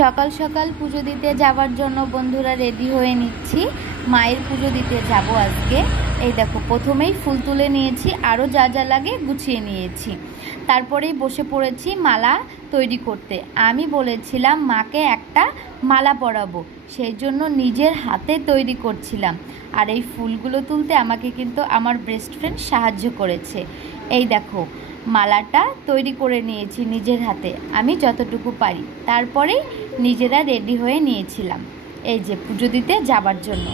সকাল সকাল পুজো দিতে যাওয়ার জন্য বন্ধুরা রেডি হয়ে নিচ্ছি। মায়ের পুজো দিতে যাব আজকে। এই দেখো, প্রথমেই ফুল তুলে নিয়েছি, আরও যা যা লাগে গুছিয়ে নিয়েছি। তারপরেই বসে পড়েছি মালা তৈরি করতে। আমি বলেছিলাম মাকে একটা মালা পরাবো, সেই জন্য নিজের হাতে তৈরি করছিলাম। আর এই ফুলগুলো তুলতে আমাকে কিন্তু আমার বেস্ট ফ্রেন্ড সাহায্য করেছে। এই দেখো, মালাটা তৈরি করে নিয়েছি নিজের হাতে, আমি যতটুকু পারি। তারপরেই নিজেরা রেডি হয়ে নিয়েছিলাম এই যে পুজো দিতে যাবার জন্য।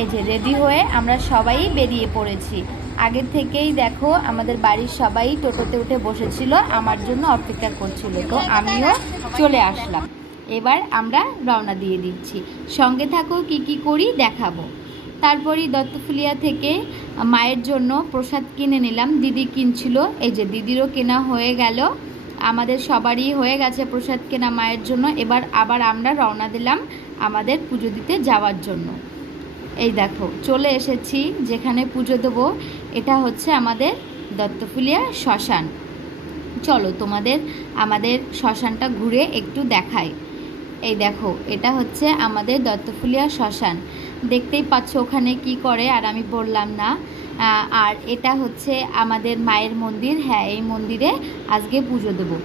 এই যে রেডি হয়ে আমরা সবাই বেরিয়ে পড়েছি। আগের থেকেই দেখো আমাদের বাড়ির সবাই টোটোতে উঠে বসেছিল, আমার জন্য অপেক্ষা করছিল, তো আমিও চলে আসলাম। এবার আমরা রওনা দিয়ে দিচ্ছি, সঙ্গে থাকো, কি করি দেখাবো। তারপরই দত্তফুলিয়া থেকে মায়ের জন্য প্রসাদ কিনে নিলাম। দিদি কিনছিল, এই যে দিদিরও কেনা হয়ে গেল, আমাদের সবারই হয়ে গেছে প্রসাদ কেনা মায়ের জন্য। এবার আবার আমরা রওনা দিলাম আমাদের পুজো দিতে যাওয়ার জন্য। এই দেখো চলে এসেছি যেখানে পুজো দেবো। এটা হচ্ছে আমাদের দত্তফুলিয়া শ্মশান। চলো তোমাদের আমাদের শ্মশানটা ঘুরে একটু দেখাই। এই দেখো, এটা হচ্ছে আমাদের দত্তফুলিয়া শ্মশান। দেখতেই পাচ্ছ ওখানে কি করে, আর আমি বললাম না। আর এটা হচ্ছে আমাদের মায়ের মন্দির। হ্যাঁ, এই মন্দিরে আজকে পুজো দেবো।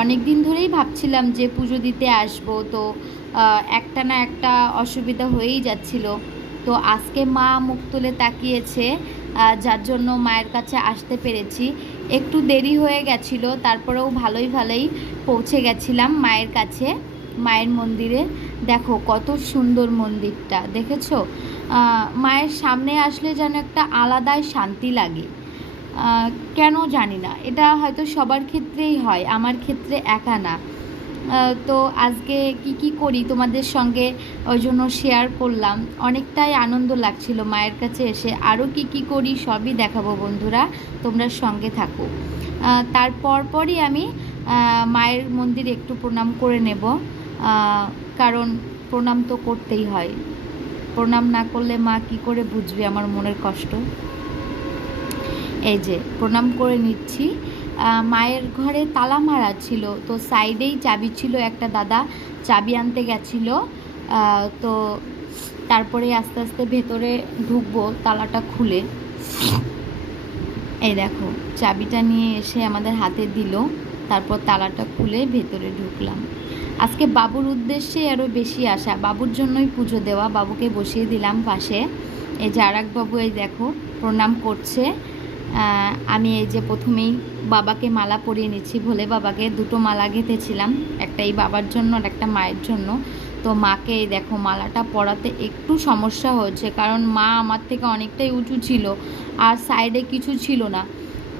অনেক দিন ধরেই ভাবছিলাম যে পুজো দিতে আসবো, তো একটা না একটা অসুবিধা হয়েই যাচ্ছিল। তো আজকে মা মুখ তুলে তাকিয়েছে, যার জন্য মায়ের কাছে আসতে পেরেছি। একটু দেরি হয়ে গেছিলো, তারপরেও ভালোই পৌঁছে গেছিলাম মায়ের কাছে, মায়ের মন্দিরে। দেখো কত সুন্দর মন্দিরটা, দেখেছো? মায়ের সামনে আসলে যেন একটা আলাদাই শান্তি লাগে। কেন জানি না, এটা হয়তো সবার ক্ষেত্রেই হয়, আমার ক্ষেত্রে একা না। তো আজকে কি করি তোমাদের সঙ্গে ওই জন্য শেয়ার করলাম। অনেকটাই আনন্দ লাগছিল মায়ের কাছে এসে। আরও কি করি সবই দেখাবো বন্ধুরা, তোমরা সঙ্গে থাকো। তারপরই আমি মায়ের মন্দিরে একটু প্রণাম করে নেব, কারণ প্রণাম তো করতেই হয়। প্রণাম না করলে মা কি করে বুঝবে আমার মনের কষ্ট। এই যে প্রণাম করে নিচ্ছি। মায়ের ঘরে তালা মারা ছিল, তো সাইডেই চাবি ছিল, একটা দাদা চাবি আনতে গেছিল। তো তারপরে আস্তে আস্তে ভেতরে ঢুকবো তালাটা খুলে। এই দেখো, চাবিটা নিয়ে এসে আমাদের হাতে দিল, তারপর তালাটা খুলে ভেতরে ঢুকলাম। আজকে বাবুর উদ্দেশ্যে আরও বেশি আসা, বাবুর জন্যই পুজো দেওয়া। বাবুকে বসিয়ে দিলাম পাশে। এই যে আর এক বাবু, এই দেখো প্রণাম করছে। আমি এই যে প্রথমেই বাবাকে মালা পরিয়ে নিচ্ছি। ভোলে বাবাকে দুটো মালা গেঁথেছিলাম, একটা এই বাবার জন্য আর একটা মায়ের জন্য। তো মাকে এই দেখো মালাটা পরাতে একটু সমস্যা হচ্ছে, কারণ মা আমার থেকে অনেকটাই উঁচু ছিল আর সাইডে কিছু ছিল না।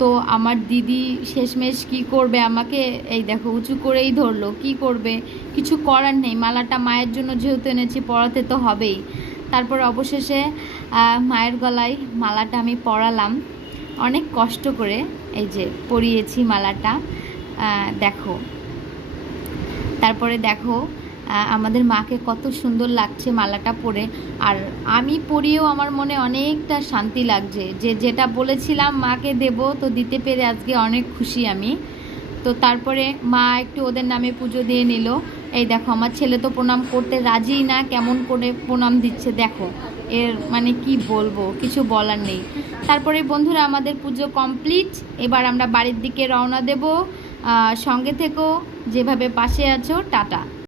তো আমার দিদি শেষমেশ কি করবে, আমাকে এই দেখো উঁচু করেই ধরলো। কি করবে, কিছু করার নেই, মালাটা মায়ের জন্য যেহেতু এনেছি পরাতে তো হবেই। তারপর অবশেষে মায়ের গলায় মালাটা আমি পরালাম অনেক কষ্ট করে। এই যে পরিয়েছি মালাটা, দেখো। তারপরে দেখো আমাদের মাকে কত সুন্দর লাগছে মালাটা পরে। আর আমি পরিয়েও আমার মনে অনেকটা শান্তি লাগছে, যে যেটা বলেছিলাম মাকে দেব, তো দিতে পেরে আজকে অনেক খুশি আমি। তো তারপরে মা একটু ওদের নামে পুজো দিয়ে নিল। এই দেখো, আমার ছেলে তো প্রণাম করতে রাজিই না, কেমন করে প্রণাম দিচ্ছে দেখো। এর মানে কি বলবো, কিছু বলার নেই। তারপরে বন্ধুরা আমাদের পুজো কমপ্লিট। এবার আমরা বাড়ির দিকে রওনা দেব। সঙ্গে থেকো, যেভাবে পাশে আছো, টাটা।